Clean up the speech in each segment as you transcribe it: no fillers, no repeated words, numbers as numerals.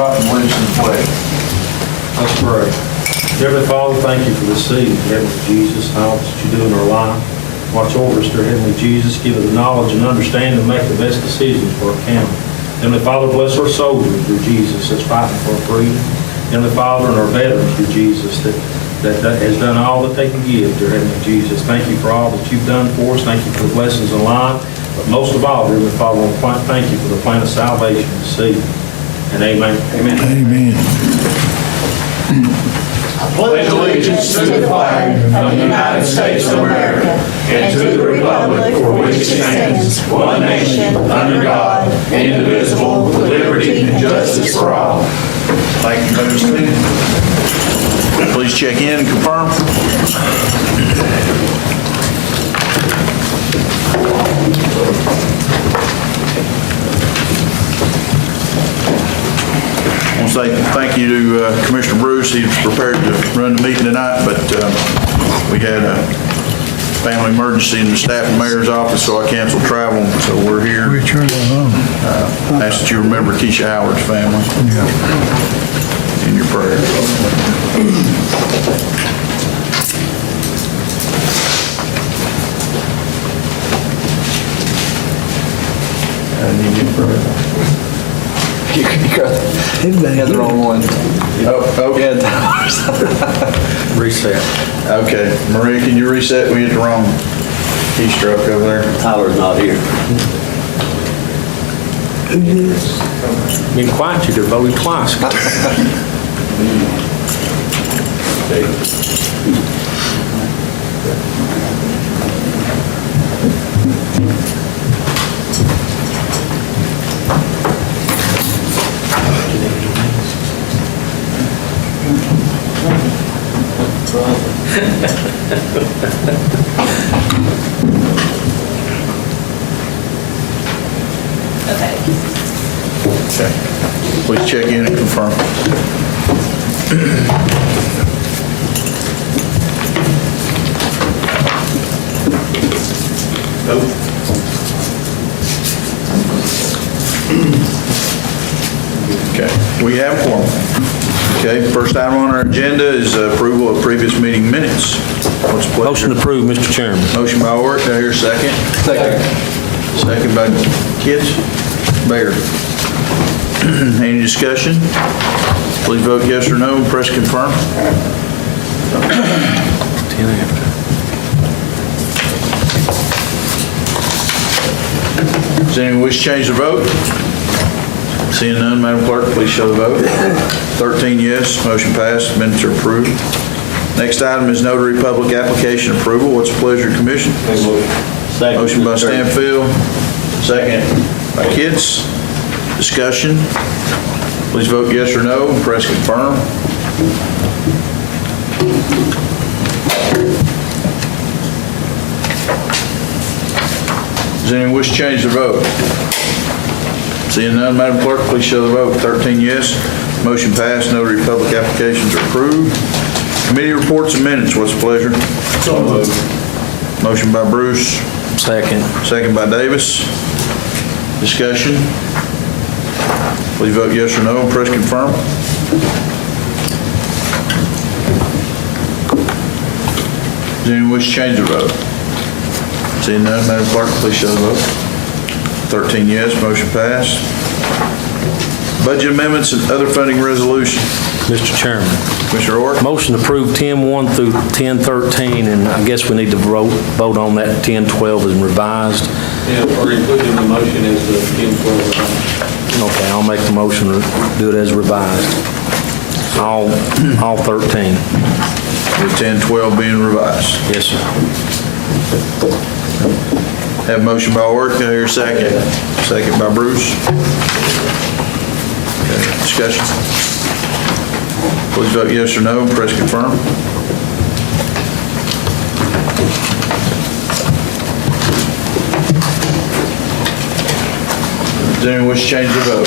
And Williamson pledge. Let's pray. Heavenly Father, thank you for this season, Heavenly Jesus, and all that you do in our life. Watch over us, dear Heavenly Jesus. Give us the knowledge and understanding to make the best decisions for our county. Heavenly Father, bless our soldiers, dear Jesus, that's fighting for our freedom. Heavenly Father, and our veterans, dear Jesus, that has done all that they can give, dear Heavenly Jesus. Thank you for all that you've done for us. Thank you for the blessings in life. But most of all, dear Heavenly Father, I want to thank you for the plan of salvation to see. And amen. Amen. Amen. I pledge allegiance to the flag of the United States of America and to the republic for which it stands, one nation, under God, indivisible, with liberty and justice for all. Thank you, Mr. Steve. Please check in and confirm. I want to say thank you to Commissioner Bruce. He was prepared to run the meeting tonight, but we had a family emergency in the staff and mayor's office, so I canceled travel, so we're here. Return home. Ask that you remember Keisha Howard's family in your prayers. I need your prayer. You had the wrong one. Oh, Yeah, Reset. okay. Maria, can you reset? We hit the wrong keystroke over there. Tyler's not here. Been quiet, you could have voted twice. Okay. Please check in and confirm. Okay, we have quorum. Okay, first item on our agenda is approval of previous meeting minutes. What's the pleasure? Motion approved, Mr. Chairman. Motion by Orr, do I hear a second? Second. Second by Kids. Baird. Any discussion? Please vote yes or no and press confirm. 10 after. Does anyone wish to change the vote? Seeing none, Madam Clerk, please show the vote. 13 yes, motion passed, minutes are approved. Next item is notary public application approval. What's the pleasure, Commission? Motion by Stanfield, second by Kids. Discussion. Please vote yes or no and press confirm. Does anyone wish to change the vote? Seeing none, Madam Clerk, please show the vote. 13 yes, motion passed, notary public applications are approved. Committee reports and minutes, what's the pleasure? So moved. Motion by Bruce, Second. second by Davis. Discussion. Please vote yes or no and press confirm. Does anyone wish to change their vote? Seeing none, Madam Clerk, please show the vote. 13 yes, motion passed. Budget amendments and other funding resolution. Mr. Chairman. Commissioner Orr? Motion approved 10-1 through 10-13, and I guess we need to vote on that 10-12 as revised. Yeah, or included in the motion is the 10-12. Okay, I'll make the motion to do it as revised. All 13. With 10-12 being revised. Yes, sir. Have a motion by Orr, can I hear a second? Second by Bruce. Okay, discussion. Please vote yes or no and press confirm. Does anyone wish to change their vote?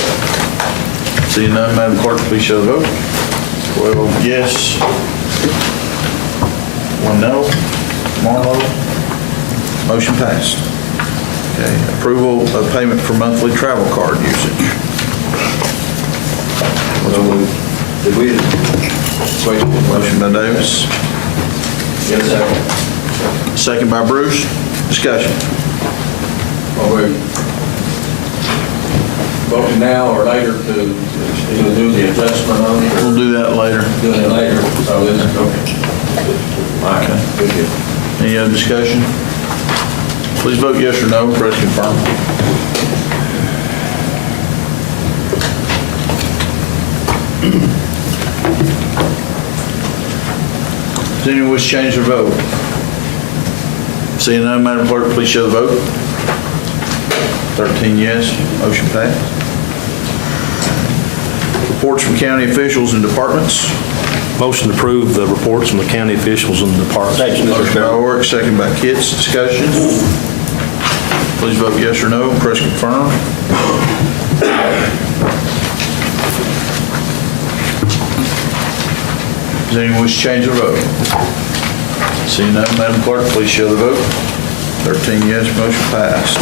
Seeing none, Madam Clerk, please show the vote. 12 yes. 1 no. Marlowe. Motion passed. Okay, approval of payment for monthly travel card usage. moved. Did we? Wait. Motion by Davis, Yes, second. second by Bruce. Discussion. Are we voting now or later to do the adjustment on it? We'll do that later. Doing it later, so this is okay. All right, good. Any other discussion? Please vote yes or no. Press confirm. Does anyone wish to change their vote? Seeing none, Madam Clerk, please show the vote. 13 yes, motion passed. Reports from county officials and departments. Motion to approve the reports from the county officials and departments. Motion by Orrick, second by Kitts. Discussion. Please vote yes or no. Press confirm. Does anyone wish to change their vote? Seeing none, Madam Clerk, please show the vote. 13 yes, motion passed.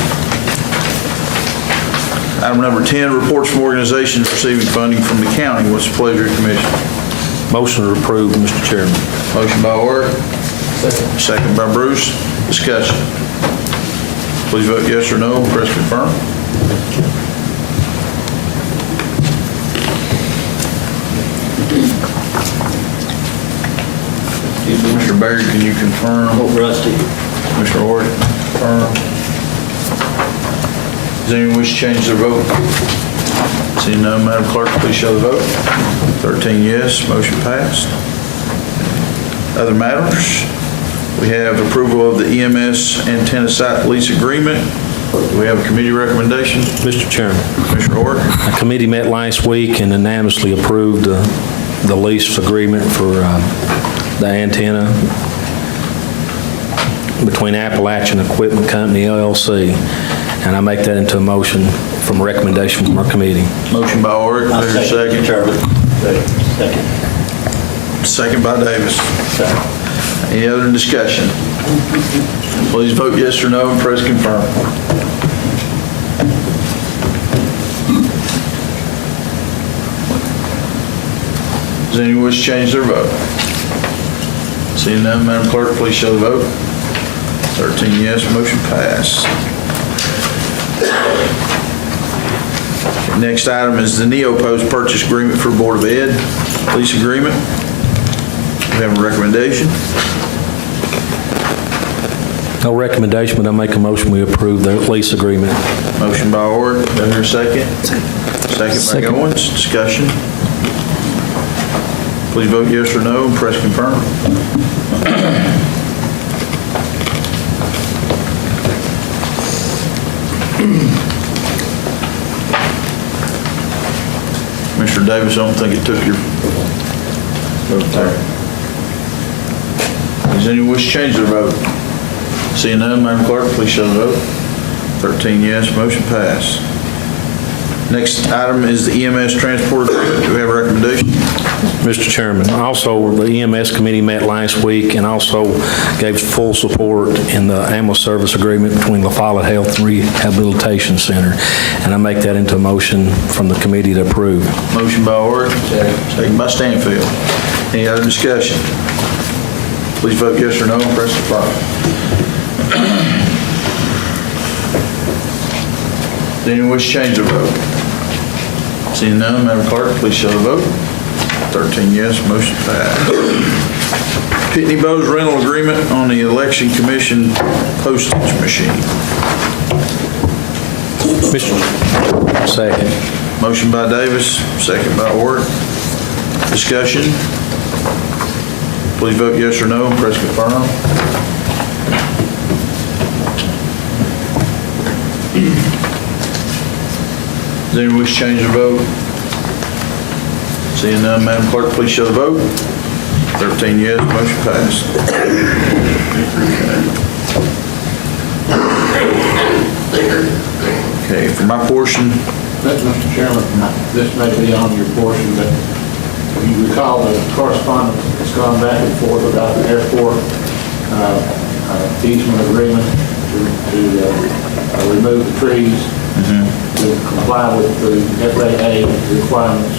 Item number 10, reports from organizations receiving funding from the county. What's the pleasure of the commission? Motion to approve, Mr. Chairman. Motion by Orrick. Second by Bruce. Discussion. Please vote yes or no. Press confirm. Mr. Barry, can you confirm? Rusty. Mr. Orrick, confirm. Does anyone wish to change their vote? Seeing none, Madam Clerk, please show the vote. 13 yes, motion passed. Other matters? We have approval of the EMS antenna site lease agreement. Do we have a committee recommendation? Mr. Chairman, Commissioner Orrick? a committee met last week and unanimously approved the lease agreement for the antenna between Appalachian Equipment Company LLC, and I make that into a motion from a recommendation from our committee. Motion by Orrick, is there a second? Second. Second by Davis. Any other discussion? Please vote yes or no and press confirm. Does anyone wish to change their vote? Seeing none, Madam Clerk, please show the vote. 13 yes, motion passed. Next item is the Neopost purchase agreement for Board of Ed lease agreement. We have a recommendation. No recommendation, but I make a motion we approve the lease agreement. Motion by Orrick, is there a second? Second by Goins, discussion. Please vote yes or no and press confirm. Mr. Davis, I don't think it took your vote there. Does anyone wish to change their vote? Seeing none, Madam Clerk, please show the vote. 13 yes, motion passed. Next item is the EMS transport agreement. Do we have a recommendation? Mr. Chairman, also, the EMS committee met last week and also gave full support in the ambulance service agreement between La Follette Health and Rehabilitation Center, and I make that into a motion from the committee to approve. Motion by Orrick, second by Stanfield. Any other discussion? Please vote yes or no and press the button. Does anyone wish to change their vote? Seeing none, Madam Clerk, please show the vote. 13 yes, motion passed. Pitney Bowes rental agreement on the election commission postage machine. Second. Motion by Davis, second by Orrick. Discussion. Please vote yes or no and press confirm. Does anyone wish to change their vote? Seeing none, Madam Clerk, please show the vote. 13 yes, motion passed. Okay, for my portion, Mr. Chairman, this may be on your portion, but you recall the correspondence that's gone back and forth about the airport easement agreement to remove the trees to comply with the FAA requirements.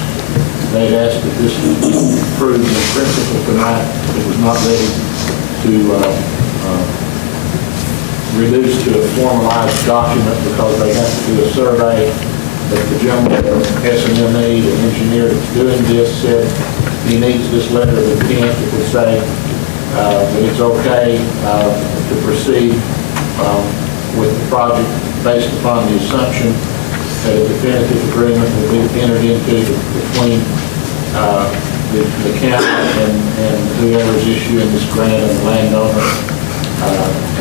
they'd asked that this be approved in principle tonight. It was not ready to reduce to a formalized document because they have to do a survey. But the gentleman from SMME, the engineer that's doing this, said he needs this letter of intent that would say that it's okay to proceed with the project based upon the assumption that a definitive agreement will be entered into between the county and whoever's issuing this grant and the landowner.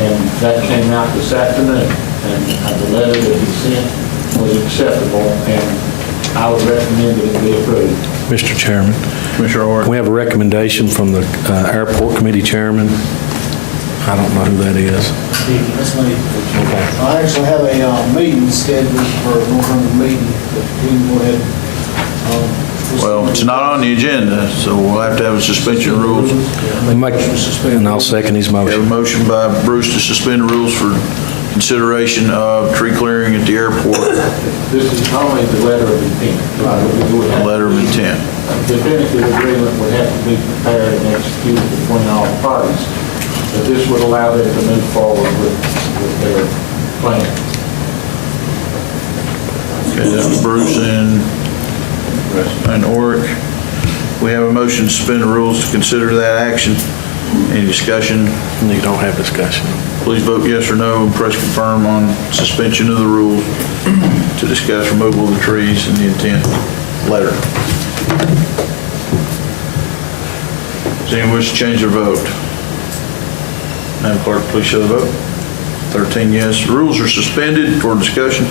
And that came out this afternoon, and the letter that he sent was acceptable, and I would recommend that it be approved. Mr. Chairman, Commissioner Orr. we have a recommendation from the Airport Committee Chairman. I don't know who that is. That's me. I actually have a meeting scheduled for a November meeting, but we can go ahead. Well, it's not on the agenda, so we'll have to have a suspension of rules. And I'll second his We have a motion. motion by Bruce to suspend the rules for consideration of tree clearing at the airport, This is only the letter of intent. We would have- letter of intent. The definitive agreement would have to be prepared and executed between all parties, but this would allow them to move forward with their plan. Okay, that was Bruce and Oric. We have a motion to suspend the rules to consider that action. Any discussion? You don't have discussion. Please vote yes or no and press confirm on suspension of the rules to discuss removal of the trees and the intent letter. Does anyone wish to change their vote? Madam Clerk, please show the vote. 13 yes. Rules are suspended for discussion.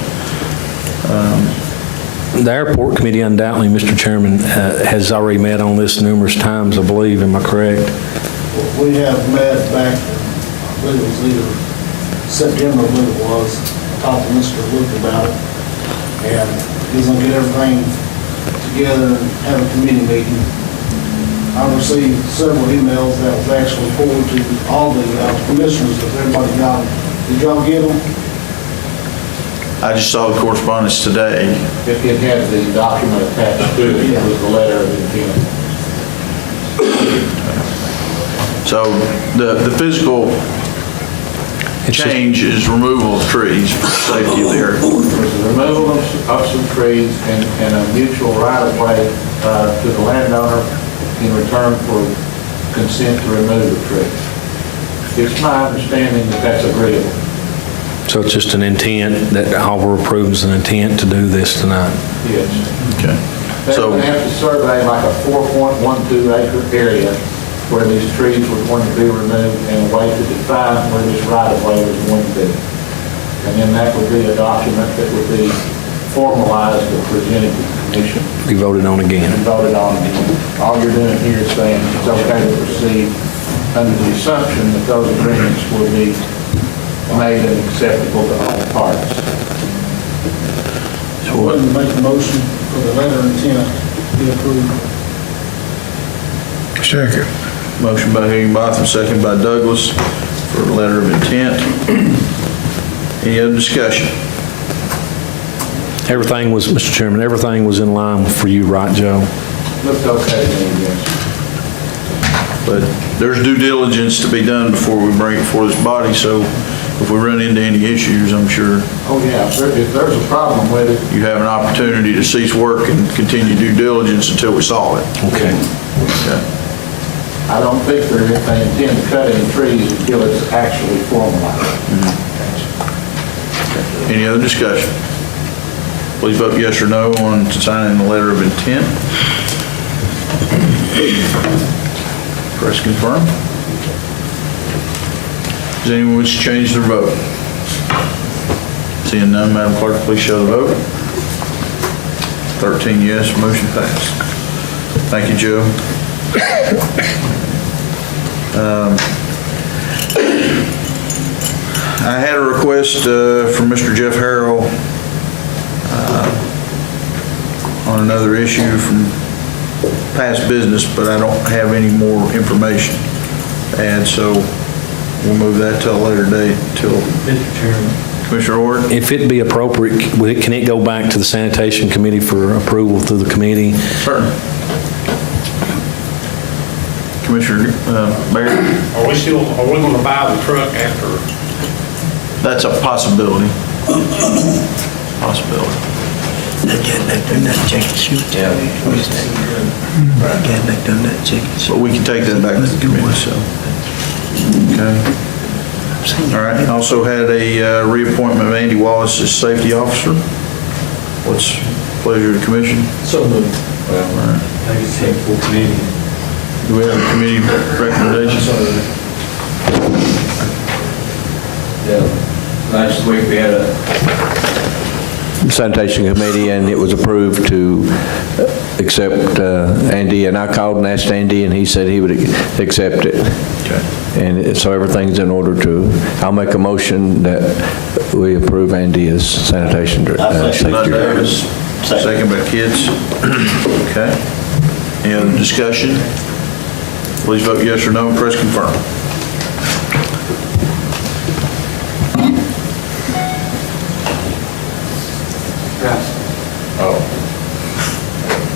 The Airport Committee undoubtedly, Mr. Chairman, has already met on this numerous times, I believe. Am I correct? We have met back, I believe it was either September, I believe it was, talked to Mr. Luke about it, and he's gonna get everything together and have a committee meeting. I received several emails that was actually forwarded to all the commissioners, that everybody got them. Did y'all get them? I just saw the correspondence today. It had the document attached to it, it was the letter of intent. So the physical change is removal of trees for the safety of the airport. There's a removal of some trees and a mutual right-of-way to the landowner in return for consent to remove the tree. It's my understanding that that's agreeable. So it's just an intent, that all we're approving is an intent to do this tonight. Yes. Okay. They're So, going to have to survey like a 4.12 acre area where these trees were going to be removed and a way to define where this right-of-way was going to be. And then that would be a document that would be formalized and presented to the commission Be voted on again. and voted on. All you're doing here is saying it's okay to proceed under the assumption that those agreements will be made and acceptable to all parties. I wouldn't make a motion for the letter of intent to be approved. second. Motion by Higginbotham, second by Douglas for a letter of intent. Any other discussion? Everything was, Mr. Chairman, everything was in line for you, right, Joe? Looks okay to me, yes. But there's due diligence to be done before we bring it before this body, so if we run into any issues, I'm sure Oh, yeah, if there's a problem with it, you have an opportunity to cease work and continue due diligence until we solve it. Okay. Okay. I don't think they intend to cut any trees until it's actually formalized. Any other discussion? Please vote yes or no on signing the letter of intent. Press confirm. Does anyone wish to change their vote? Seeing none, Madam Clerk, please show the vote. 13 yes, motion passed. Thank you, Joe. I had a request from Mr. Jeff Harrell on another issue from past business, but I don't have any more information to add, so we'll move that till a later date, till Mr. Chairman. Commissioner Ord. If it be appropriate, can it go back to the Sanitation Committee for approval through the committee? Certainly. Commissioner Barry? Are we going to buy the truck after? That's a possibility. Possibility. But we can take that back to the committee, so. Okay. All right, also had a reappointment of Andy Wallace as safety officer. What's the pleasure of the commission? So moved. All right. Take it for committee. Do we have a committee recommendation? Last week we had a sanitation committee and it was approved to accept Andy, and I called and asked Andy and he said he would accept it. Okay. And so everything's in order to, I'll make a motion that we approve Andy as sanitation safety By director. Davis, second by Kids. Okay. Any other discussion? Please vote yes or no and press confirm.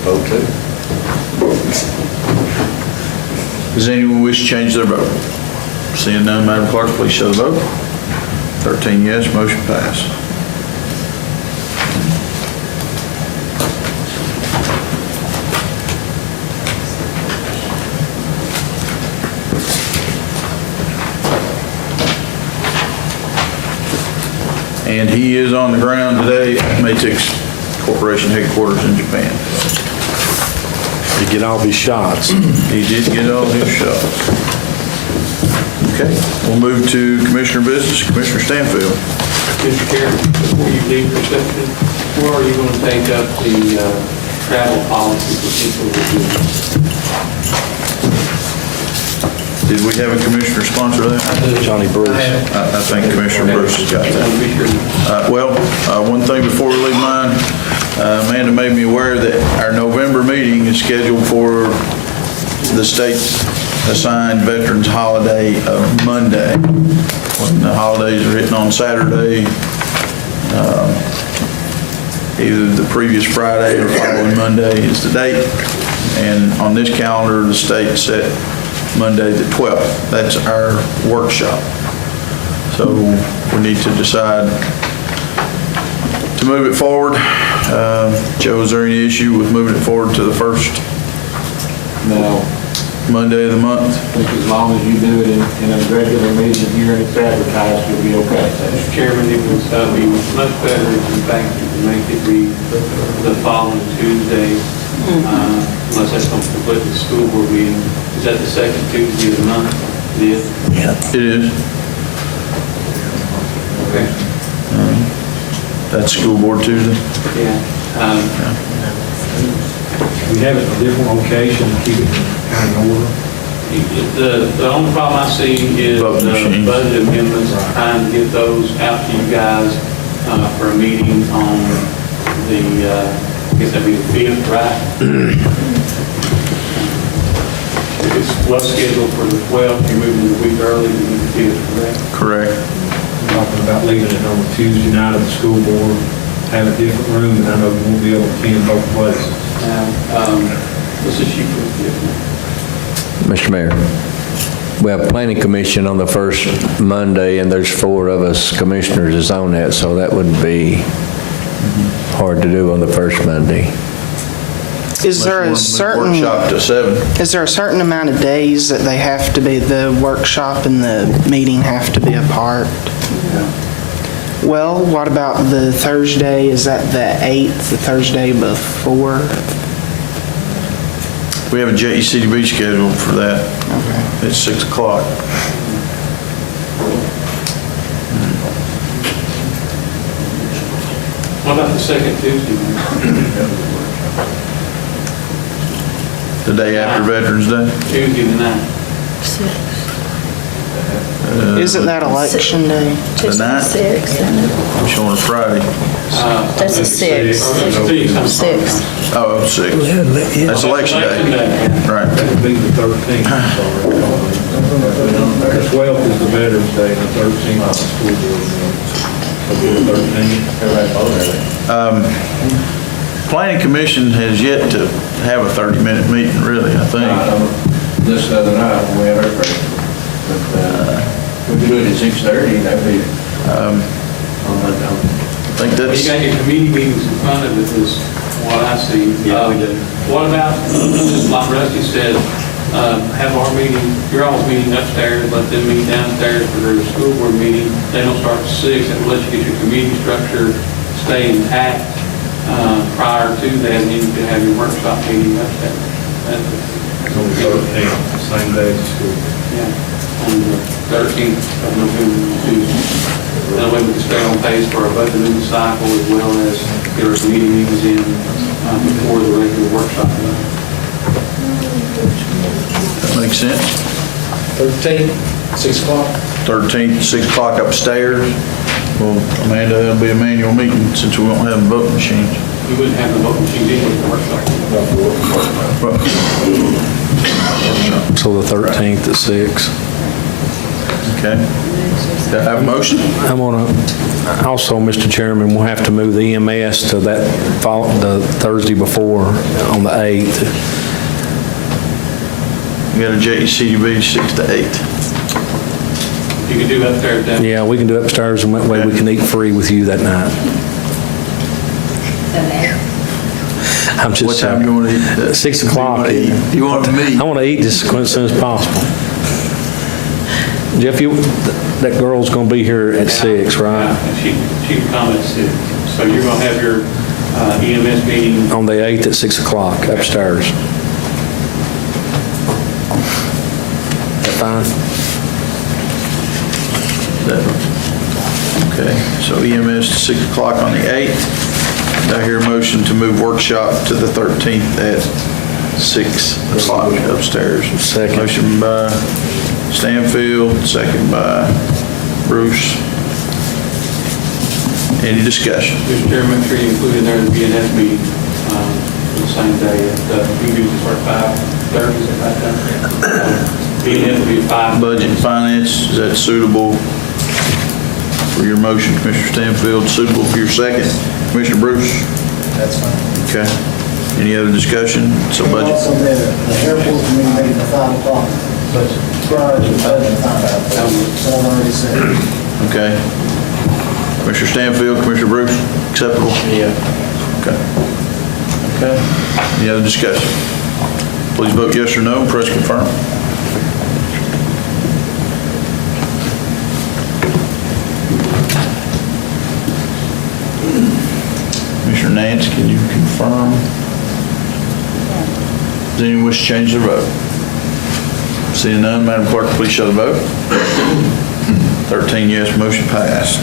Vote two. Does anyone wish to change their vote? Seeing none, Madam Clerk, please show the vote. 13 yes, motion passed. And he is on the ground today at Matex Corporation headquarters in Japan. To get all these shots. He did get all his shots. Okay, we'll move to Commissioner Business, Commissioner Stanfield. Mr. Chairman, before you leave reception, where are you going to take up the travel policy for people who Did we have a commissioner sponsor that? Johnny Bruce. I think Commissioner Bruce has got that. One thing before we leave mine, Amanda made me aware that our November meeting is scheduled for the state-assigned Veterans holiday of Monday. When the holidays are hitting on Saturday, either the previous Friday or following Monday is the date. And on this calendar, the state set Monday the 12th. That's our workshop. So we need to decide to move it forward. Joe, is there any issue with moving it forward to the first No, Monday of the month? I think as long as you do it in a regular meeting here and it's advertised, you'll be okay. Mr. Chairman, it would be much better if in fact you could make it be the following Tuesday, unless that's going to conflict with the school board meeting. Is that the second Tuesday of the month? It is? It is. Okay. That's school board Tuesday. Yeah. We have it in a different location, keep it kind of in order. The only problem I see is Vote the machines. budget amendments, trying to get those out to you guys for a meeting on the, I guess that'd be the 5th, right? If it's was scheduled for the 12th, you're moving it a week early, you need the 5th, correct? Correct. Talking about leaving it on a Tuesday night of the school board, have a different room, and I know you won't be able to attend both places. Now, let's just shoot for the 5th. Mr. Mayor, we have planning commission on the first Monday, and there's 4 of us commissioners is on that, so that would be hard to do on the first Monday. Is there a certain, Workshop to 7. is there a certain amount of days that they have to be, the workshop and the meeting have to be apart? Well, what about the Thursday? Is that the 8th, the Thursday before? We have a JECDB scheduled for that. Okay. It's 6 o'clock. What about the second Tuesday? The day after Veterans Day. Tuesday the 9th. Isn't that election day? The 9th? I'm showing a Friday. That's a 6. 6. Oh, 6. That's election day. Right. That would be the 13th, I'm sorry. The 12th is the Veterans Day, and the 13th is the school board meeting. So the 13th. Planning Commission has yet to have a 30-minute meeting, really, I think. this other night when we had our break. But we could do it at 6:30, that'd be, I think Well, that's, you got your committee meetings in front of it, is what I see. Yeah, we do. What about, just like Rusty said, have our meeting, your all's meeting upstairs, let them meet downstairs for their school board meeting. They don't start at 6, and let you get your committee structure stay intact prior to that, and then you can have your workshop meeting upstairs. It's on the 13th, same day as school. Yeah, on the 13th of November, Tuesday. That way we can stay on pace for our budget meeting cycle as well as get our committee meetings in before the regular workshop. that makes sense. 13, 6 o'clock. 13th, 6 o'clock upstairs. Well, Amanda, that'll be a manual meeting since we won't have voting machines. We wouldn't have the vote machines in with the workshop. So the 13th at 6. Okay. Do I have a motion? I'm gonna, also, Mr. Chairman, we'll have to move the EMS to the Thursday before, on the 8th. We got a JECDB 6 to 8. You can do up there at that. Yeah, we can do it upstairs, and that way we can eat free with you that night. I'm just What time you want to eat? 6 o'clock. You want to meet? I want to eat this as soon as possible. Jeff, that girl's going to be here at 6, right? Yeah, she can come at 6. So you're going to have your EMS meeting. On the 8th at 6 o'clock upstairs. That fine? Okay, so EMS to 6 o'clock on the 8th. Do I hear a motion to move workshop to the 13th at 6 o'clock upstairs? Second. Motion by Stanfield, second by Bruce. Any discussion? Mr. Chairman, make sure you include in there the BNS meeting the same day. You can start 5:30, is that right? BNS will be at 5. Budget and finance, is that suitable for your motion, Commissioner Stanfield? Suitable for your second? Commissioner Bruce? That's fine. Okay. Any other discussion? So budget. Also, the airport committee meeting at 5 o'clock, but prior to budget time, someone already said. Okay. Commissioner Stanfield, Commissioner Bruce, acceptable? yeah. Okay. Okay. Any other discussion? Please vote yes or no, press confirm. Commissioner Nance, can you confirm? Does anyone wish to change their vote? Seeing none, Madam Clerk, please show the vote. 13 yes, motion passed.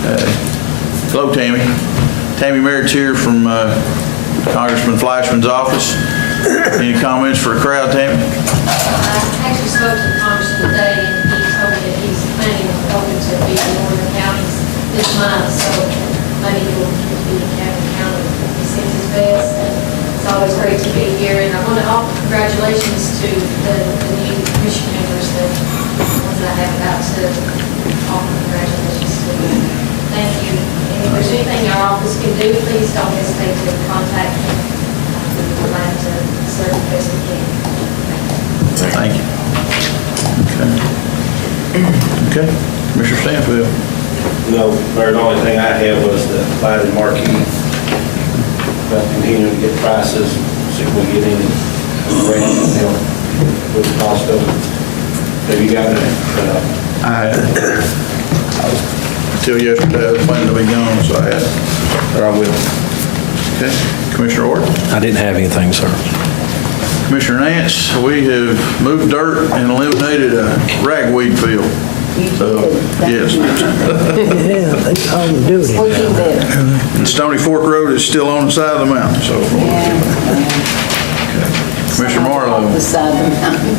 Okay. Hello, Tammy. Tammy Merritt's here from Congressman Flashman's office. Any comments for the crowd, Tammy? I actually spoke to the congressman today, and he told me that he's planning on helping to be in northern counties this month, so maybe he'll be in Cameron County. He sends his best, and it's always great to be here. And I want to offer congratulations to the new commission members, the ones that I have about to offer congratulations to. Thank you. And if there's anything our office can do, please don't hesitate to contact me. We're glad to serve the best we can. Thank you. Okay. Okay. Commissioner Stanfield. No, the only thing I had was the lighted marquee, about continuing to get prices, see if we can get any grant, with the cost of it. Have you got it? Until yesterday, I was planning to be gone, so I had, or I will. Okay. Commissioner Orr. I didn't have anything, sir. Commissioner Nance, we have moved dirt and eliminated a ragweed field. So, yes. Yeah, that's how you do it. Looking better. And Stony Fork Road is still on the side of the mountain, so. Commissioner Marlowe. On the side of the mountain.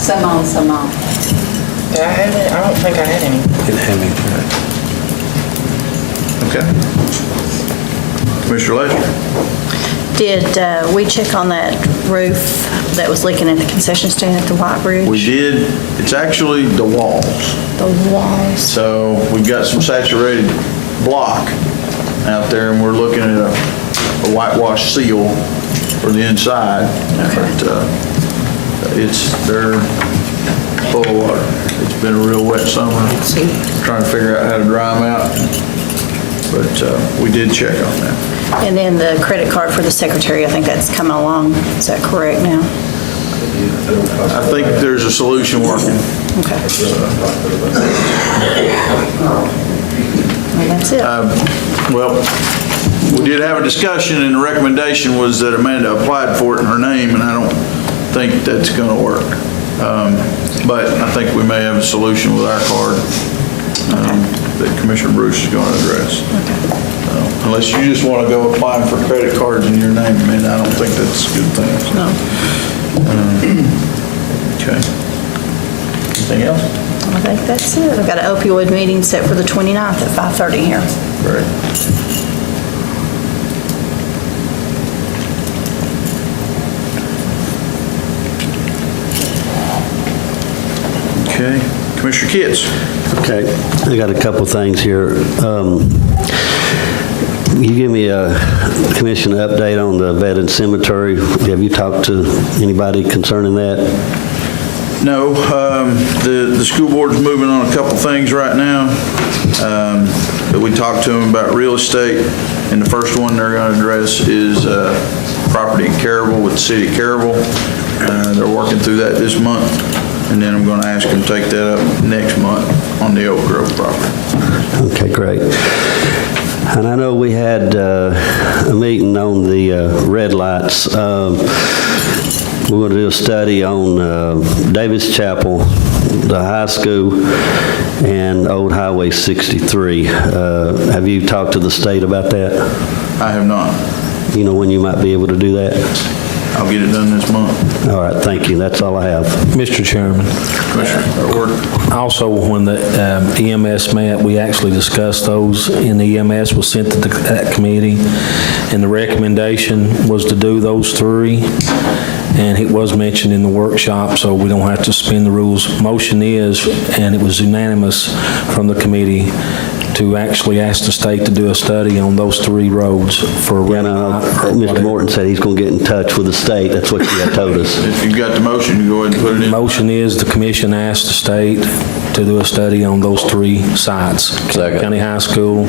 Some on, some off. Did I have any? I don't think I had any. Didn't have anything. Okay. Commissioner Lester. Did we check on that roof that was leaking at the concession stand at the White Bridge? We did. It's actually the walls. The walls. So we've got some saturated block out there, and we're looking at a whitewash seal for the inside. But they're full of water. It's been a real wet summer. Trying to figure out how to dry them out. But we did check on that. And then the credit card for the secretary, I think that's coming along. Is that correct now? I think there's a solution working. Okay. Well, that's it. Well, we did have a discussion, and the recommendation was that Amanda applied for it in her name, and I don't think that's going to work. But I think we may have a solution with our card that Commissioner Bruce is going to address. Unless you just want to go applying for credit cards in your name, I mean, I don't think that's a good thing. No. Okay. Anything else? I think that's it. I've got an opioid meeting set for the 29th at 5:30 here. Great. Okay. Commissioner Kitts. Okay, I got a couple things here. You give me a commission update on the Veteran Cemetery. Have you talked to anybody concerning that? No, the school board's moving on a couple things right now. But we talked to them about real estate, and the first one they're going to address is property in Caryville with the city of Caryville. They're working through that this month, and then I'm going to ask them to take that up next month on the Oak Grove property. Okay, great. And I know we had a meeting on the red lights. We're going to do a study on Davis Chapel, the high school, and Old Highway 63. Have you talked to the state about that? I have not. You know when you might be able to do that? I'll get it done this month. All right, thank you. That's all I have. Mr. Chairman, also when the EMS met, we actually discussed those, and the EMS was sent to that committee, and the recommendation was to do those three, and it was mentioned in the workshop, so we don't have to suspend the rules. Motion is, and it was unanimous from the committee, to actually ask the state to do a study on those three roads for Mr. Morton said he's going to get in touch with the state. That's what you had told us. If you've got the motion, you go ahead and put it in. Motion is the commission asked the state to do a study on those three sites. County High School,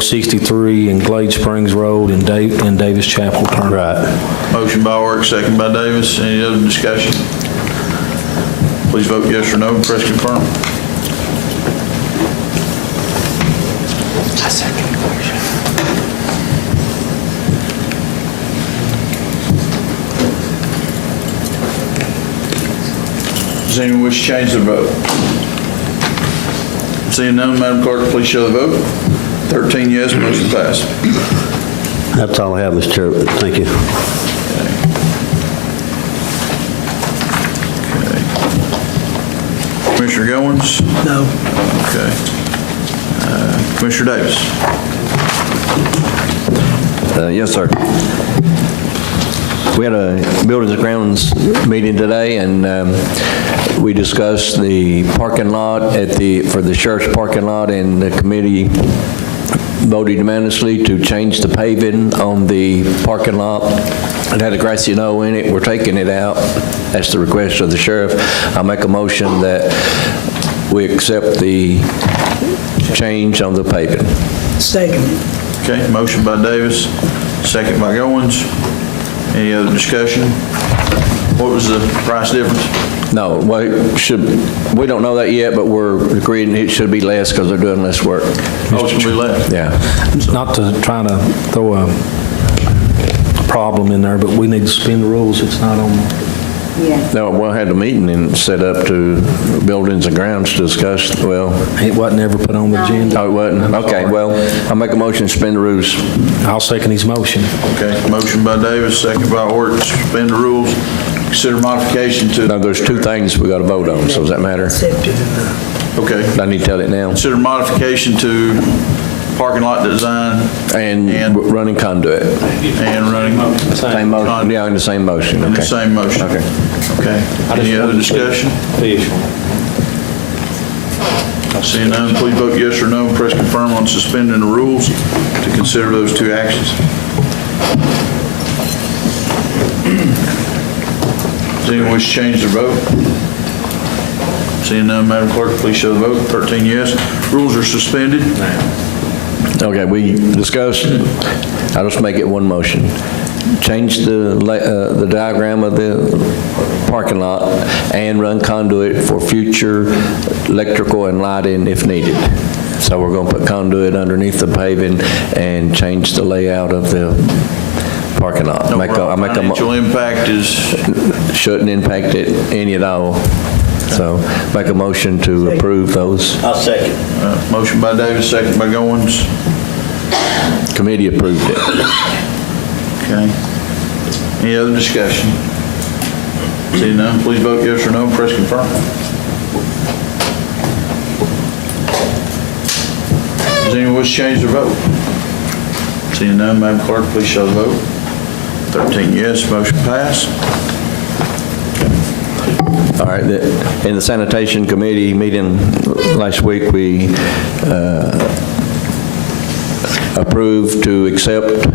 063 and Glade Springs Road, and Davis Chapel Turn. Right. Motion by Work, second by Davis. Any other discussion? Please vote yes or no. Press confirm. Does anyone wish to change their vote? Seeing none, Madam Clerk, please show the vote. 13 yes, motion passed. That's all I have, Mr. Chairman. Thank you. Okay. Commissioner Goins? No. Okay. Commissioner Davis? Yes, sir. We had a Buildings and Grounds meeting today, and we discussed the parking lot for the sheriff's parking lot, and the committee voted unanimously to change the paving on the parking lot. It had a grassy knoll in it. We're taking it out. That's the request of the sheriff. I'll make a motion that we accept the change on the paving. Second. Okay, motion by Davis, second by Goins. Any other discussion? What was the price difference? No, we don't know that yet, but we're agreeing it should be less because they're doing less work. Oh, it's going to be less? Yeah. Not to try to throw a problem in there, but we need to suspend the rules. It's not on. No, we had a meeting and set up to Buildings and Grounds to discuss, It wasn't ever put on the agenda. Oh, it wasn't? Okay, well, I'll make a motion to suspend the rules. I'll second his motion. Okay, motion by Davis, second by Orton, to suspend the rules. Consider modification to... No, there's two things we got to vote on, so does that matter? Accepted enough. Okay. I need to tell it now. Consider modification to parking lot design And running conduit. and running... Same motion, yeah, in the same motion, In the okay. same motion. Okay. Okay. Any other discussion? Seeing none, please vote yes or no. Press confirm on suspending the rules to consider those two actions. anyone wish to change their vote? Seeing none, Madam Clerk, please show the vote. 13 yes. Rules are suspended. Okay, we discussed, I'll just make it one motion. Change the diagram of the parking lot and run conduit for future electrical and lighting if needed. So we're going to put conduit underneath the paving and change the layout of the parking lot. No financial impact is... Shouldn't impact it any at all. So make a motion to approve those. I'll second. Motion by Davis, second by Goins. Committee approved it. Okay. Any other discussion? Seeing none, please vote yes or no. Press confirm. Does anyone wish to change their vote? Seeing none, Madam Clerk, please show the vote. 13 yes, motion passed. All right, in the sanitation committee meeting last week, we approved to accept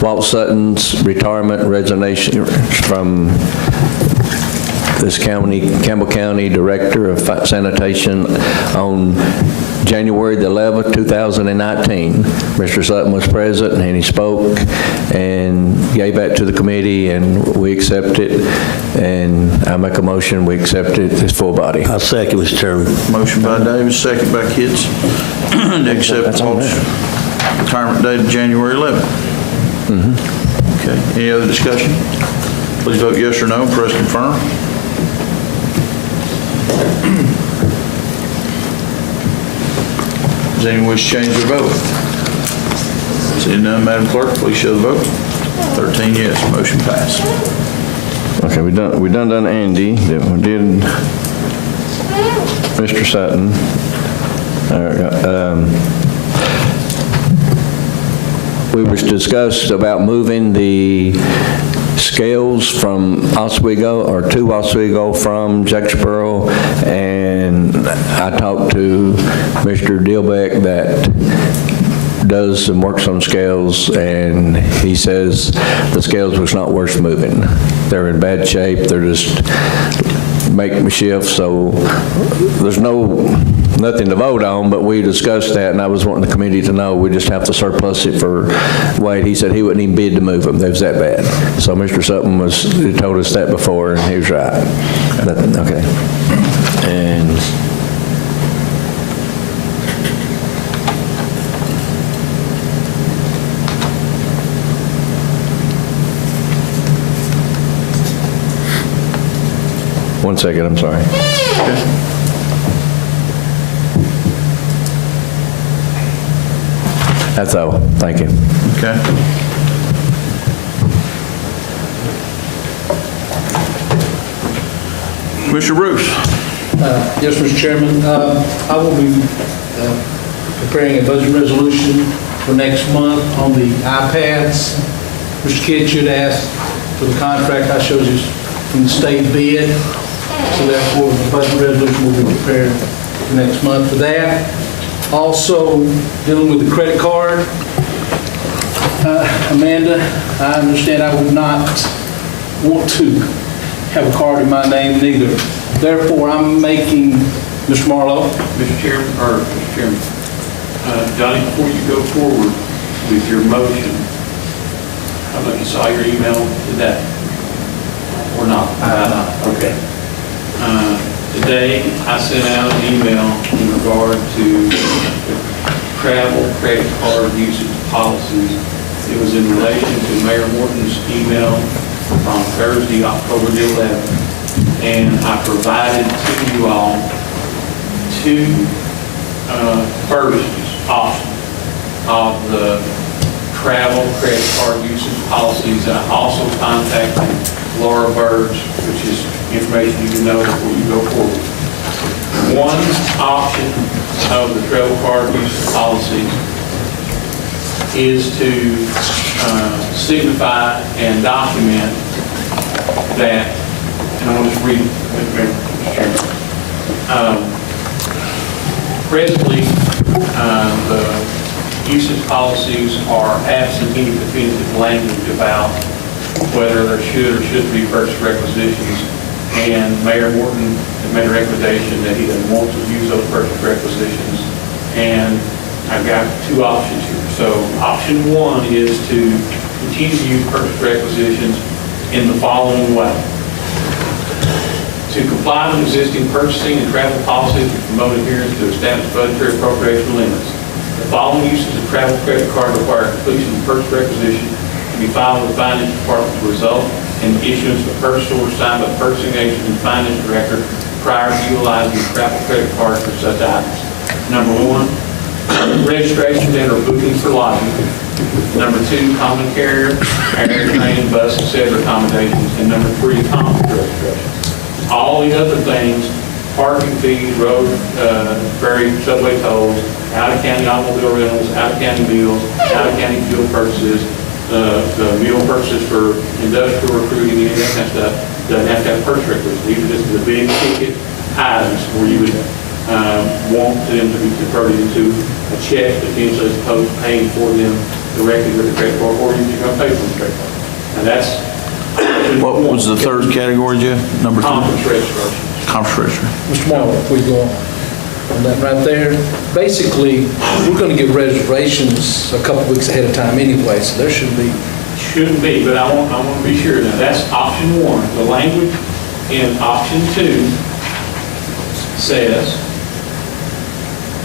Walt Sutton's retirement resignation from this county, Campbell County Director of Sanitation on January the 11th, 2019. Mr. Sutton was present and he spoke and gave that to the committee and we accept it. And I make a motion, we accept it as full body. I'll second, Mr. Chairman. Motion by Davis, second by Kitts, to accept Walt's retirement date of January 11th. Okay, any other discussion? Please vote yes or no, press confirm. Does anyone wish to change their vote? Seeing none, Madam Clerk, please show the vote. 13 yes, motion passed. Okay, we done Andy, then we did Mr. Sutton. We was discussed about moving the scales from Oswego or to Oswego from Jacksboro, and I talked to Mr. Dilbeck that does some works on scales, and he says the scales was not worth moving. They're in bad shape. They're just make me shift, so there's nothing to vote on, but we discussed that, and I was wanting the committee to know we just have to surplus it for Wade. He said he wouldn't even bid to move them. They was that bad. So Mr. Sutton he told us that before, and he was right. Okay. And one second, I'm sorry. That's all. Thank you. Okay. Mr. Bruce. Yes, Mr. Chairman. I will be preparing a budget resolution for next month on the iPads. Mr. Kidd should ask for the contract I showed you from the state bid. So therefore, the budget resolution will be prepared for next month for that. Also, dealing with the credit card. Amanda, I understand I would not want to have a card in my name neither. Therefore, I'm making, Mr. Marlowe. Mr. Chairman, Johnny, before you go forward with your motion, I don't know if you saw your email today or not. Okay. Today, I sent out an email in regard to travel credit card usage policies. It was in relation to Mayor Morton's email on Thursday, October the 11th. And I provided to you all two versions options of the travel credit card usage policies. I also contacted Laura Burge, which is information you can know before you go forward. One option of the travel card usage policy is to signify and document that, and I want to just read it, Mr. Chairman. Presently, the usage policies are absent any definitive language about whether there should or shouldn't be purchase requisitions. And Mayor Morton has made a recommendation that he doesn't want to use those purchase requisitions. And I've got two options here. So option one is to continue to use purchase requisitions in the following way. To comply with existing purchasing and travel policies and promote adherence to established budgetary appropriation limits. The following uses of travel credit card require completion of purchase requisition to be filed with the Finance Department to result in the issuance of a purchase order signed by the purchasing agent and finance director prior to utilizing the travel credit card for such items. Number one, registrations and or bookings for lodging. Number two, common carrier, air, train, bus, etc. accommodations. And number three, conference registrations. All the other things, parking fees, road, ferry, subway tolls, out-of-county automobile rentals, out-of-county meals, out-of-county fuel purchases, the meal purchases for industrial recruiting, any of that kind of stuff, doesn't have to have purchase requisitions. These are just the big ticket items where you would want them to be converted into a check potentially as opposed to paying for them directly with the credit card, or you're going to pay for the credit card. Now that's What was the third category, Jeff? Number two? conference registration. Conference registration. Mr. Marlowe, if we go on that right there, basically, we're going to get reservations a couple weeks ahead of time anyway, so there should be. Shouldn't be, but I want to be sure. Now, that's option one. The language in option two says,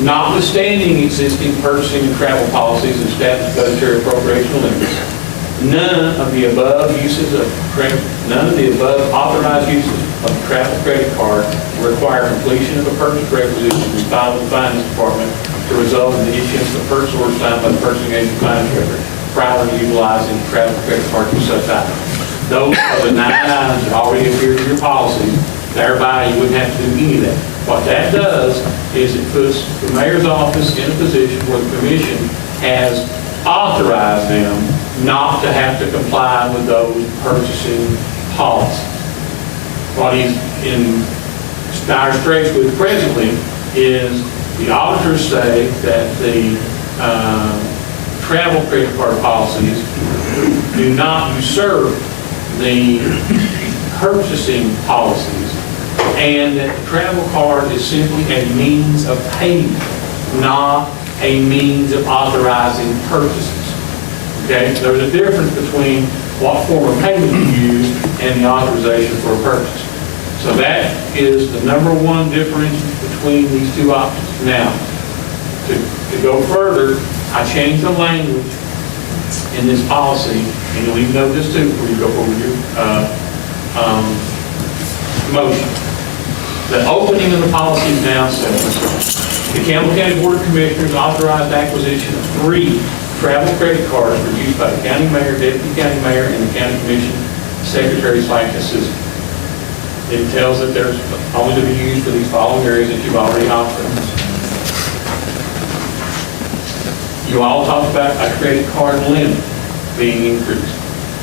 notwithstanding existing purchasing and travel policies and established budgetary appropriation limits, none of the above authorized uses of the travel credit card require completion of a purchase requisition to be filed with the Finance Department to result in the issuance of a purchase order signed by the purchasing agent and finance director prior to utilizing the travel credit card for such items. Those are the 9 items that already appear in your policy. Thereby, you wouldn't have to do any of that. What that does is it puts the mayor's office in a position where the commission has authorized them not to have to comply with those purchasing policies. What he's in dire straits with presently is the auditors say that the travel credit card policies do not usurp the purchasing policies, and that the travel card is simply a means of payment, not a means of authorizing purchases. Okay, there's a difference between what form of payment you use and the authorization for a purchase. So that is the number one difference between these two options. Now, to go further, I changed the language in this policy, and you'll even know this too before you go over your motion. The opening of the policy now says, the Campbell County Board of Commissioners authorized acquisition of 3 travel credit cards for use by the county mayor, deputy county mayor, and the county commission secretary/assistant. It tells that there's only to be used for these following areas that you've already authorized. You all talked about a credit card limit being increased.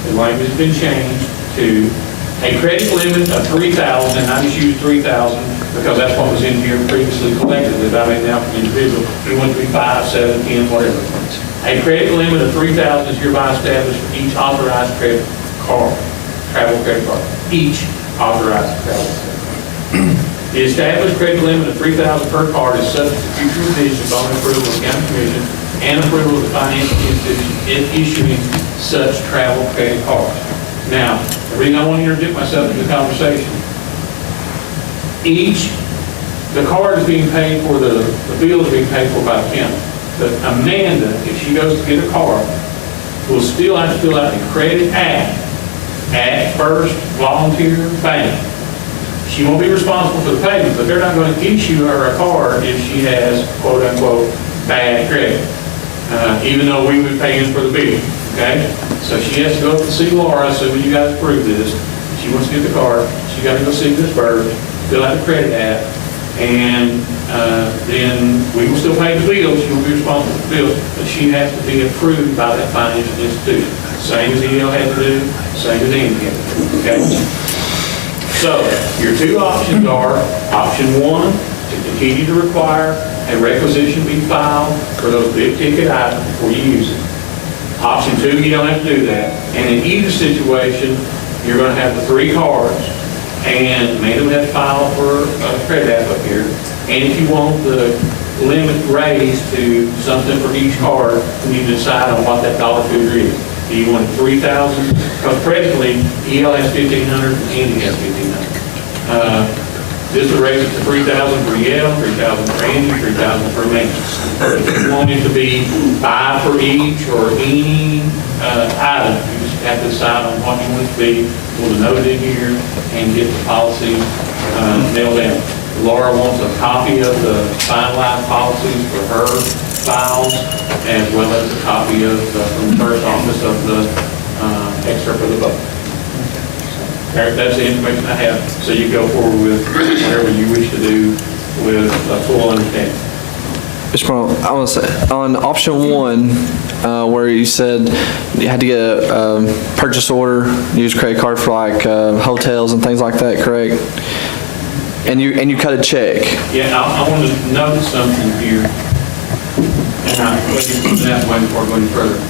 The language has been changed to a credit limit of $3,000, and I just used $3,000 because that's what was in here previously collectively. I mean, now for individual, it went to be 5, 7, 10, whatever. A credit limit of $3,000 is hereby established for each authorized credit card, travel credit card. Each authorized travel credit card. The established credit limit of $3,000 per card is subject to future revisions on approval of the county commission and approval of the financial institution in issuing such travel credit cards. Now, the reason I want to interject myself into the conversation, the card is being paid for, the bill is being paid for by the county. But Amanda, if she goes to get a card, will still have to fill out the credit at First Volunteer Bank. She won't be responsible for the payment, but they're not going to issue her a card if she has quote-unquote bad credit, even though we would pay in for the bill, okay? So she has to go up and see Laura, assuming you guys approve this. She wants to get the card. She got to go see Ms. Bird, fill out the credit app, and then we will still pay the bill. She will be responsible for the bill, but she has to be approved by that financial institution. Same as EL had to do, same as Andy had to do, okay? So your two options are, option one, to continue to require a requisition be filed for those big ticket items before you use it. Option 2, you don't have to do that. And in either situation, you're going to have the 3 cards, and many of them have to file for a credit app up here. And if you want the limit raised to something for each card, you need to decide on what that dollar figure is. Do you want 3,000? Because presently, EL has 1,500, and Andy has 1,500. This will raise it to 3,000 for EL, 3,000 for Andy, 3,000 for me. If you want it to be 5 for each or any item, you just have to decide on what you want it to be. We'll note it in here and get the policy nailed down. Laura wants a copy of the finalized policies for her files, as well as a copy of from the first office of the excerpt of the vote. That's the information I have. So you go forward with whatever you wish to do with a full understanding. Mr. Brown, I want to say, on option 1, where you said you had to get a purchase order, use credit card for like hotels and things like that, correct? And you cut a check. Yeah, I want to note something here, and I'll let you put that way before I go any further.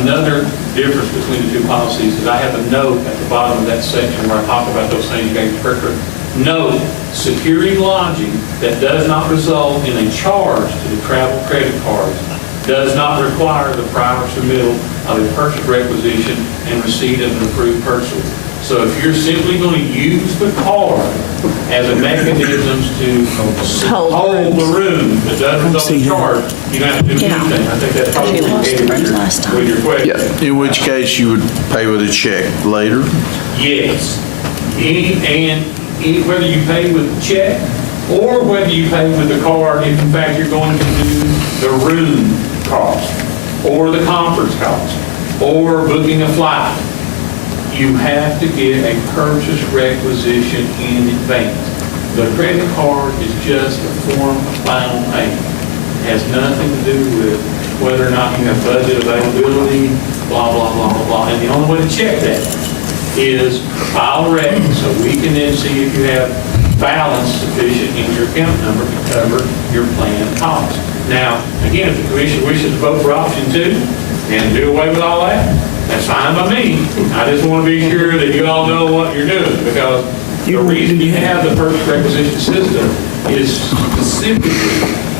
Another difference between the two policies is I have a note at the bottom of that section where I talk about those things you gave to Kirkland. Note, security lodging that does not result in a charge to the travel credit cards does not require the prior submittal of a purchase requisition and receipt of an approved purchase order. So if you're simply going to use the card as a mechanism to hold the room that doesn't result in charge, you don't have to do anything. I think that's probably with your question. Yeah. In which case you would pay with a check later? Yes. Whether you pay with a check or whether you pay with the card, if in fact you're going to do the room cost or the conference cost or booking a flight, you have to get a purchase requisition in advance. The credit card is just a form of final payment. It has nothing to do with whether or not you have budget availability, blah, blah, blah, blah, blah. And the only way to check that is file a rec, so we can then see if you have balance sufficient in your account number to cover your planned costs. Now, again, if the commission wishes to vote for option 2 and do away with all that, that's fine by me. I just want to be sure that you all know what you're doing, because the reason you have the purchase requisition system is specifically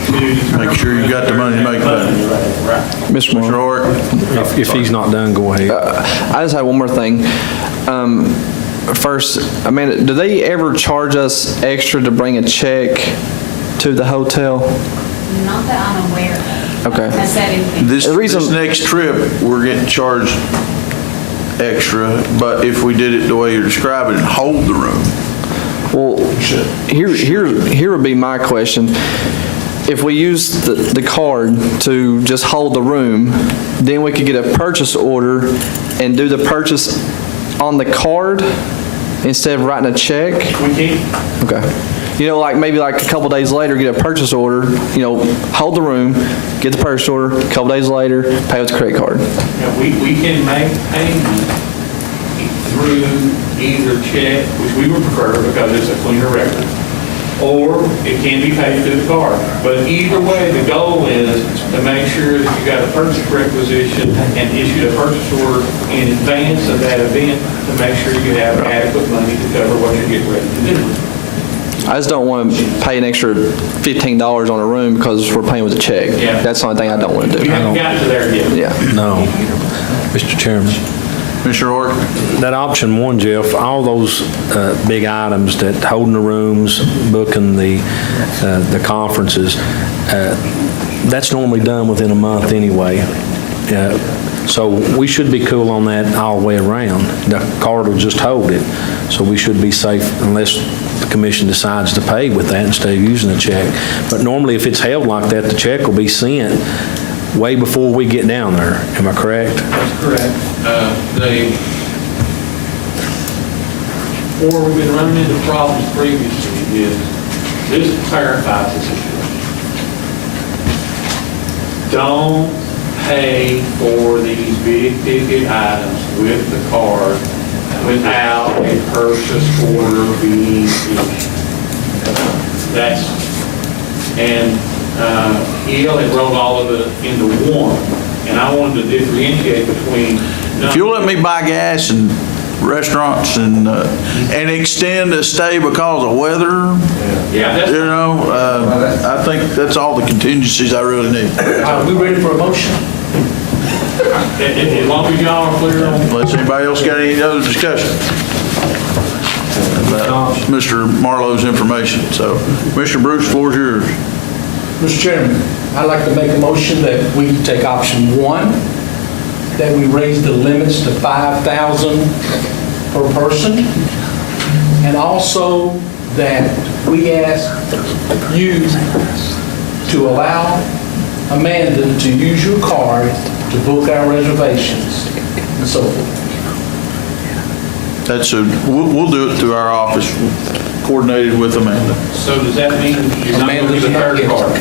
to Make sure you got the money to make that. Right. Mr. Moore, If he's not done, go ahead. I just have one more thing. First, Amanda, do they ever charge us extra to bring a check to the hotel? Not that I'm aware of. Okay. Has that anything? This next trip, we're getting charged extra, but if we did it the way you're describing it, hold the room. Well, here would be my question. If we use the card to just hold the room, then we could get a purchase order and do the purchase on the card instead of writing a check? We can. Okay. You know, like maybe like a couple days later, get a purchase order, you know, hold the room, get the purchase order, a couple days later, pay with the credit card. Now, we can make payment through either check, which we would prefer because it's a cleaner record, or it can be paid through the card. But either way, the goal is to make sure that you got a purchase requisition and issued a purchase order in advance of that event to make sure you have adequate money to cover what you're getting ready to do. I just don't want to pay an extra $15 on a room because we're paying with a check. Yeah. That's the only thing I don't want to do. You haven't got to there yet. Yeah. No. Mr. Chairman. Commissioner Orr? That option 1, Jeff, all those big items, that holding the rooms, booking the conferences, that's normally done within a month anyway. So we should be cool on that all the way around. The card will just hold it. So we should be safe unless the commission decides to pay with that instead of using a check. But normally if it's held like that, the check will be sent way before we get down there. Am I correct? That's correct. Or we've been running into problems previously is this clarifies the situation. Don't pay for these big ticket items with the card without a purchase order being issued. And EL had rolled all of it into one, And I wanted to differentiate between. If you'll let me buy gas in restaurants and extend a stay because of weather, Yeah, that's. you know, I think that's all the contingencies I really need. Are we ready for a motion? As long as y'all are clear on. Unless anybody else got any other discussion about Mr. Marlowe's information. So, Mr. Bruce, floor is yours. Mr. Chairman, I'd like to make a motion that we take option 1, that we raise the limits to $5,000 per person, and also that we ask you to allow Amanda to use your card to book our reservations and so forth. We'll do it through our office, coordinated with Amanda. So does that mean you're not going to do the third card?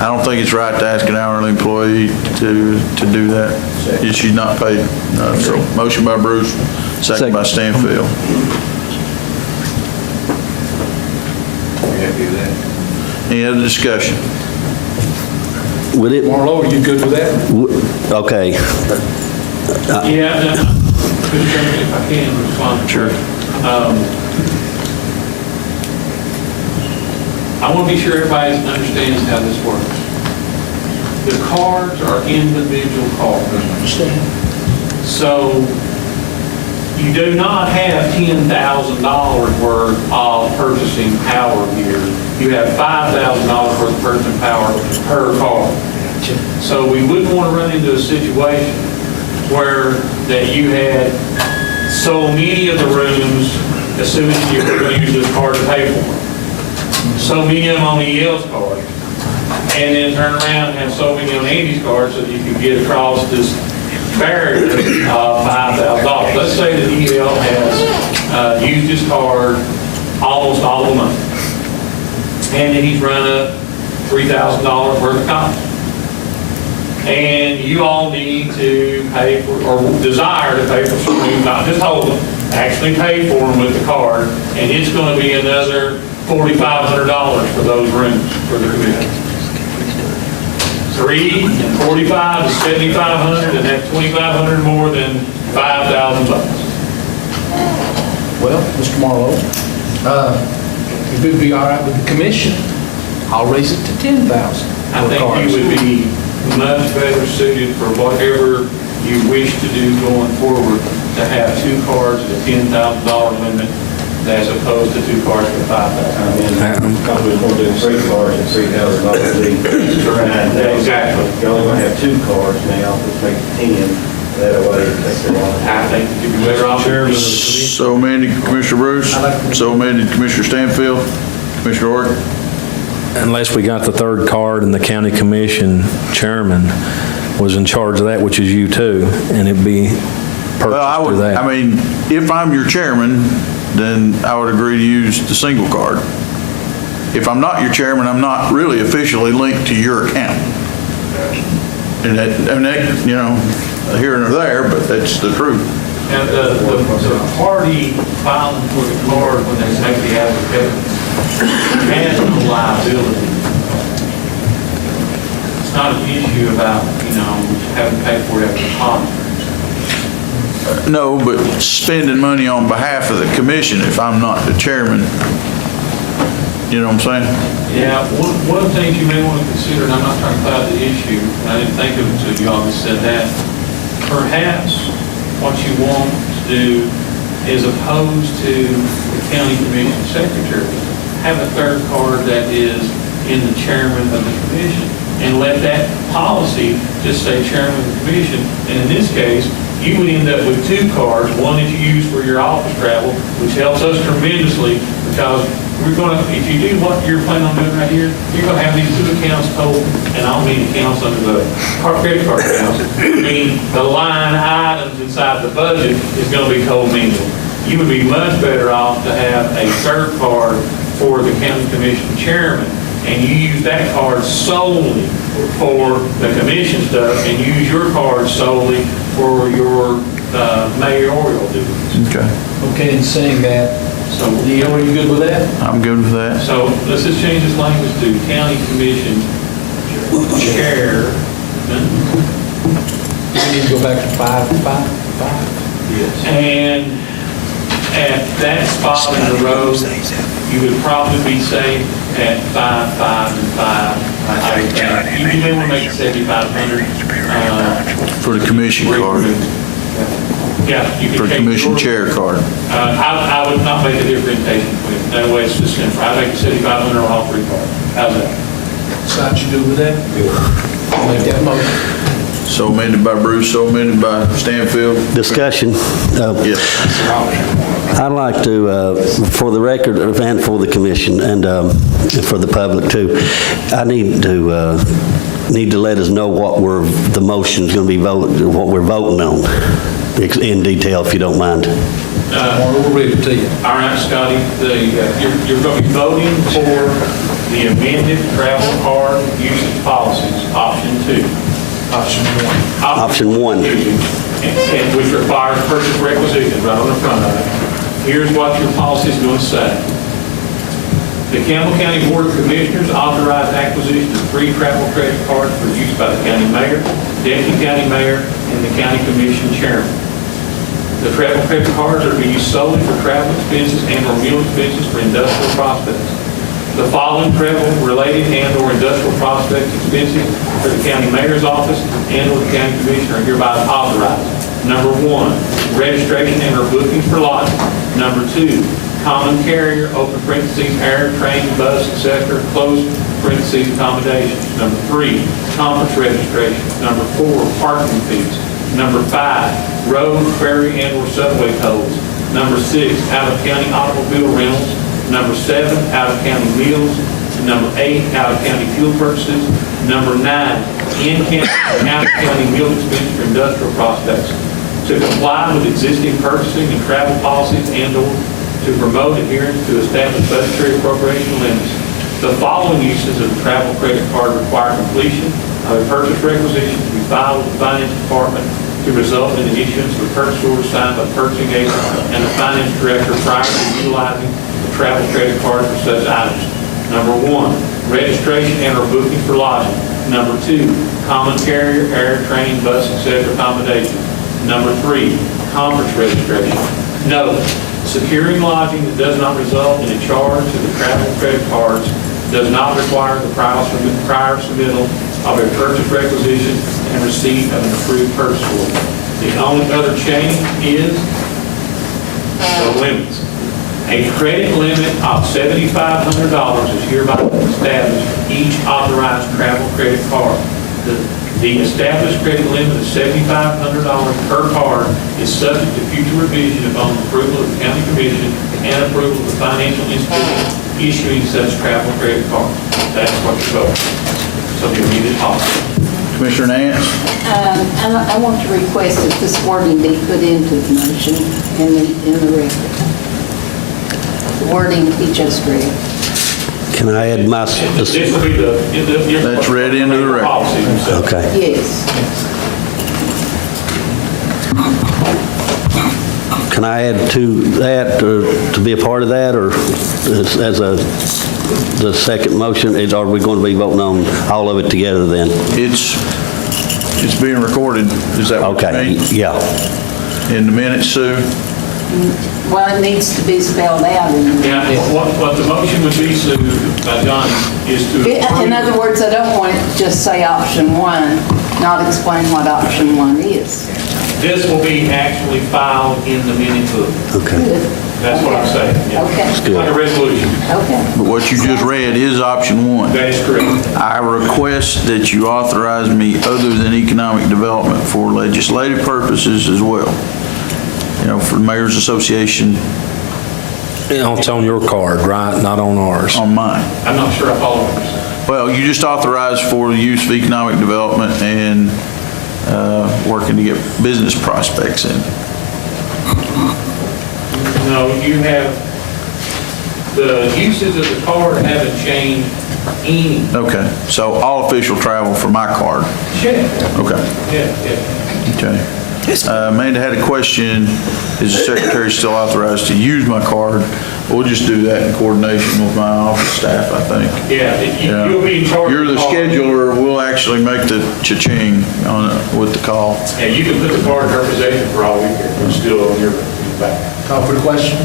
I don't think it's right to ask an hourly employee to do that if she's not paid. So, motion by Bruce, second by Stanfield. Any other discussion? Would it, Marlo, are you good with that? okay, Yeah, no, Mr. Chairman, if I can respond. Sure. I want to be sure everybody understands how this works. The cards are individual cards. So you do not have $10,000 worth of purchasing power here. You have $5,000 worth of purchasing power per card. So we wouldn't want to run into a situation where that you had so many of the rooms, assuming you were going to use this card to pay for them, so many of them on EL's card, and then turn around and have so many on Andy's card so that you can get across this barrier of $5,000. Let's say that EL has used his card almost all the month, and then he's run up $3,000 worth of costs. And you all need to pay for, or desire to pay for some rooms, not just hold them, actually pay for them with the card, and it's going to be another $4,500 for those rooms for the commission. 3 and 45 is $7,500, and that's $2,500 more than $5,000. Well, Mr. Marlowe, if it'd be all right with the commission, I'll raise it to $10,000. I think you would be much better suited for whatever you wish to do going forward, to have 2 cards at a $10,000 limit as opposed to 2 cards for $5,000. Probably going to do 3 cards at $3,000 each. Correct. Exactly. You're only going to have 2 cards now, let's make it 10. That way it takes a lot. I think you'd be better off. So amended, Commissioner Bruce. So amended, Commissioner Stanfield. Commissioner Orr. Unless we got the third card and the county commission chairman was in charge of that, which is you too, and it'd be purchased through that. I mean, if I'm your chairman, then I would agree to use the single card. If I'm not your chairman, I'm not really officially linked to your account. And that, you know, here and there, but that's the truth. And the party filing for the card when they make the application has no liability. It's not an issue about, having to pay for it after the contract. No, but spending money on behalf of the commission, if I'm not the chairman, you know what I'm saying? Yeah, one of the things you may want to consider, and I'm not trying to cloud the issue, I didn't think of it until you all just said that, perhaps what you want to do is opposed to the county commission secretary, have a third card that is in the chairman of the commission, and let that policy just say chairman of the commission. And in this case, you would end up with 2 cards, one that you use for your office travel, which helps us tremendously, because we're going to, if you do what you're planning on doing right here, you're going to have these 2 accounts total, and I don't mean accounts under the credit card accounts, I mean the line items inside the budget is going to be co-mingled. You would be much better off to have a third card for the county commission chairman, and you use that card solely for the commission stuff, and use your card solely for your mayoral duties. Okay. Okay, in saying that, so Leo, are you good with that? I'm good with that. So let's just change this language to county commission chair We need to go back to 5. And at that spot in the road, you would probably be safe at 5, 5, and 5. I think. You may want to make it 7,500. For the commission card, Yeah, you for could take commission your- chair card. I would not make a differentiation between them. That way it's just simple. I make it 7,500 on all three cards. How's that? Decide you do with that? I'll make that motion. So amended by Bruce, so amended by Stanfield. Discussion. Yes. I'd like to, for the record and for the commission and for the public too, I need to let us know what the motion's going to be what we're voting on in detail, if you don't mind. We'll read it to you. All right, Scotty, you're going to be voting for the amended travel card usage policies, option 2. Option 1. And which requires purchase requisitions right on the front of it. Here's what your policy is going to say. The Campbell County Board of Commissioners authorized acquisition of 3 travel credit cards for use by the county mayor, deputy county mayor, and the county commission chairman. The travel credit cards are to be used solely for travel expenses and/or meal expenses for industrial prospects. The following travel-related and/or industrial prospect expenses for the county mayor's office and/or the county commission are hereby authorized. Number 1, registration and/or bookings for lodging. Number 2, common carrier, open parentheses, air, train, bus, etc., close parentheses, accommodations. Number 3, conference registration. Number 4, parking fees. Number 5, road, ferry, and/or subway tolls. Number 6, out-of-county automobile rentals. Number 7, out-of-county meals. Number 8, out-of-county fuel purchases. Number 9, in-county and out-of-county meal expense for industrial prospects. To comply with existing purchasing and travel policies and/or to promote adherence to established budgetary appropriation limits. The following uses of the travel credit card require completion of a purchase requisition to be filed with the finance department to result in the issuance of a purchase order signed by the purchasing agent and the finance director prior to utilizing the travel credit card for such items. Number 1, registration and/or booking for lodging. Number 2, common carrier, air, train, bus, etc. accommodations. Number 3, conference registration. Note, securing lodging that does not result in a charge to the travel credit cards does not require the prior submittal of a purchase requisition and receipt of an approved purchase order. The only other change is the limits. A credit limit of $7,500 is hereby established for each authorized travel credit card. The established credit limit of $7,500 per card is subject to future revision upon approval of the county commission and approval of the financial institution issuing such travel credit card. That's what you're voting. So you need it all. Commissioner Nance? I want to request that this wording be put into the motion in the record. The wording he just read. Can I add my... This will be That's read into the record. Policy themselves. Okay. Yes. Can I add to that, or to be a part of that, or as the second motion, are we going to be voting on all of it together then? It's being recorded. Is that what you Okay, mean? yeah. In the minutes, Sue? Well, it needs to be spelled out in the... Yeah, what the motion would be, Sue, by Johnny, is to approve. In other words, I don't want it to just say option 1, not explain what option 1 is. This will be actually filed in the minute book. Okay. That's what I'm saying. Yeah. Okay. It's like a resolution. Okay. But what you just read is option 1. That is correct. I request that you authorize me, other than economic development, for legislative purposes as well. You know, for the Mayor's Association, It's on your card, right? Not on ours. on mine. I'm not sure I follow what you're saying. Well, you just authorized for the use of economic development and working to get business prospects in. No, you have, the uses of the card haven't changed any. Okay, so all official travel for my card. Yeah. Okay, Yeah. okay. Amanda had a question, is the secretary still authorized to use my card? We'll just do that in coordination with my office staff, I think. Yeah, you'll be in charge. You're of the call. scheduler, we'll actually make the cha-ching on it with the call. Yeah, you can put the card in her possession for all weekend, it's still on your back. Call for the question?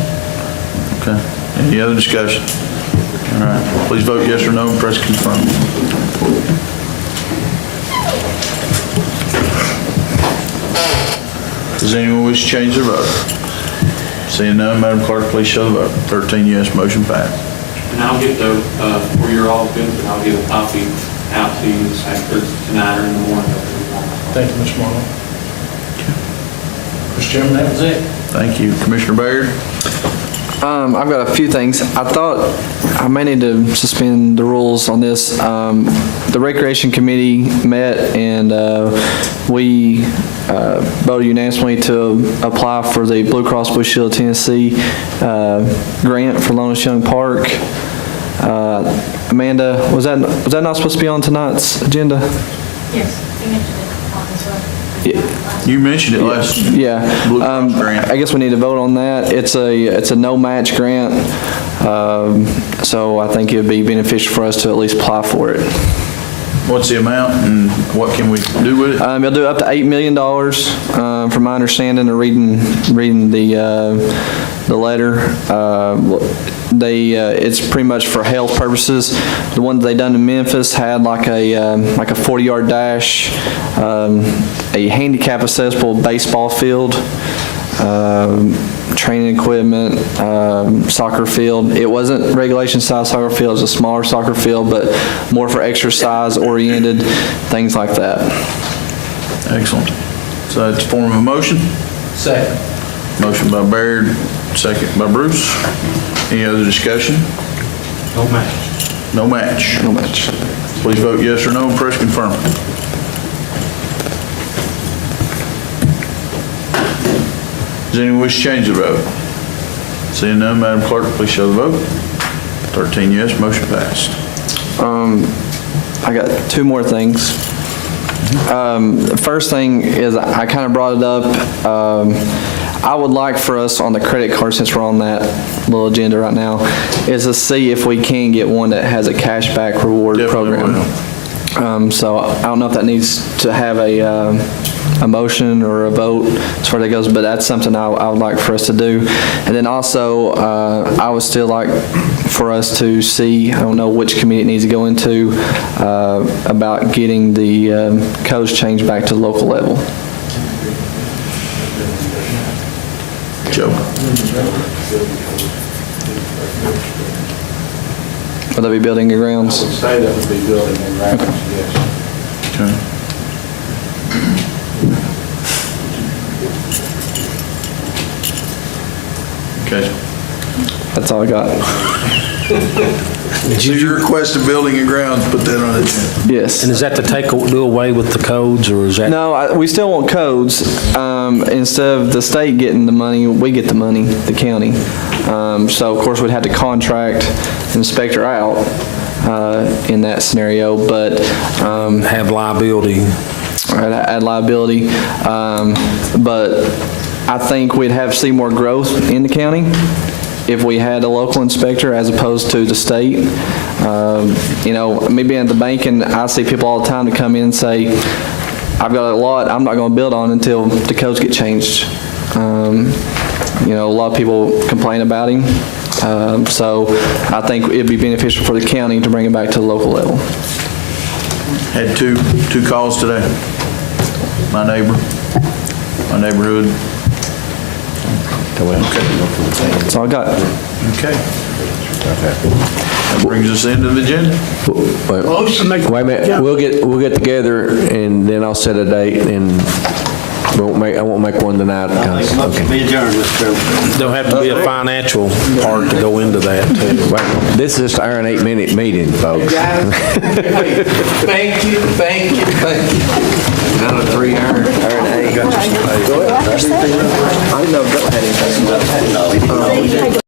Okay, any other discussion? All right, please vote yes or no and press confirm. Does anyone wish to change their vote? Seeing none, Madam Clerk, please show the vote. 13 yes, motion passed. And I'll get the, for your all benefit, I'll get a copy out to you after tonight or in the morning. Thank you, Mr. Marlowe. Mr. Chairman, that was it. Thank you. Commissioner Baird? I've got a few things. I thought I may need to suspend the rules on this. The Recreation Committee met and we voted unanimously to apply for the Blue Cross Blue Shield of Tennessee grant for Lonis Young Park. Amanda, was that not supposed to be on tonight's agenda? Yes, you mentioned it on this one. You mentioned it last. Yeah. Blue Cross grant. I guess we need to vote on that. It's a no-match grant, so I think it would be beneficial for us to at least apply for it. What's the amount and what can we do with it? They'll do up to $8 million, from my understanding of reading the letter. It's pretty much for health purposes. The one that they done in Memphis had like a 40-yard dash, a handicap accessible baseball field, training equipment, soccer field. It wasn't regulation size soccer field, it was a smaller soccer field, but more for exercise oriented, things like that. Excellent. So it's a form of a motion? Second. Motion by Baird, second by Bruce. Any other discussion? No match. No match. No match. Please vote yes or no and press confirm. Does anyone wish to change their vote? Seeing none, Madam Clerk, please show the vote. 13 yes, motion passed. I got two more things. The first thing is I kind of brought it up. I would like for us on the credit card, since we're on that little agenda right now, is to see if we can get one that has a cashback reward program. So I don't know if that needs to have a motion or a vote as far as that goes, but that's something I would like for us to do. And then also, I would still like for us to see, I don't know which committee it needs to go into, about getting the codes changed back to the local level. Joe? Would that be building and grounds? I would say that would be building and grounds, yes. Okay. Okay. That's all I got. So your request of building and grounds, put that on the agenda. Yes. And is that to do away with the codes, or is that? No, we still want codes. Instead of the state getting the money, we get the money, the county. So of course we'd have to contract an inspector out in that scenario, but Have liability. add liability. But I think we'd see more growth in the county if we had a local inspector as opposed to the state. Me being at the bank, and I see people all the time to come in and say, I've got a lot I'm not going to build on until the codes get changed. A lot of people complain about him. So I think it'd be beneficial for the county to bring it back to the local level. Had two calls today. My neighborhood. Okay. That's all I got. Okay. That brings us into the agenda. Wait a minute, we'll get together and then I'll set a date and I won't make one tonight. Okay. Be adjourned, Mr. Chairman. There'll have to be a financial part to go into that, too. This is our 8-minute meeting, folks. Thank you. Not a 3-hour, hour and 8. Go ahead. I didn't know if Bill had anything.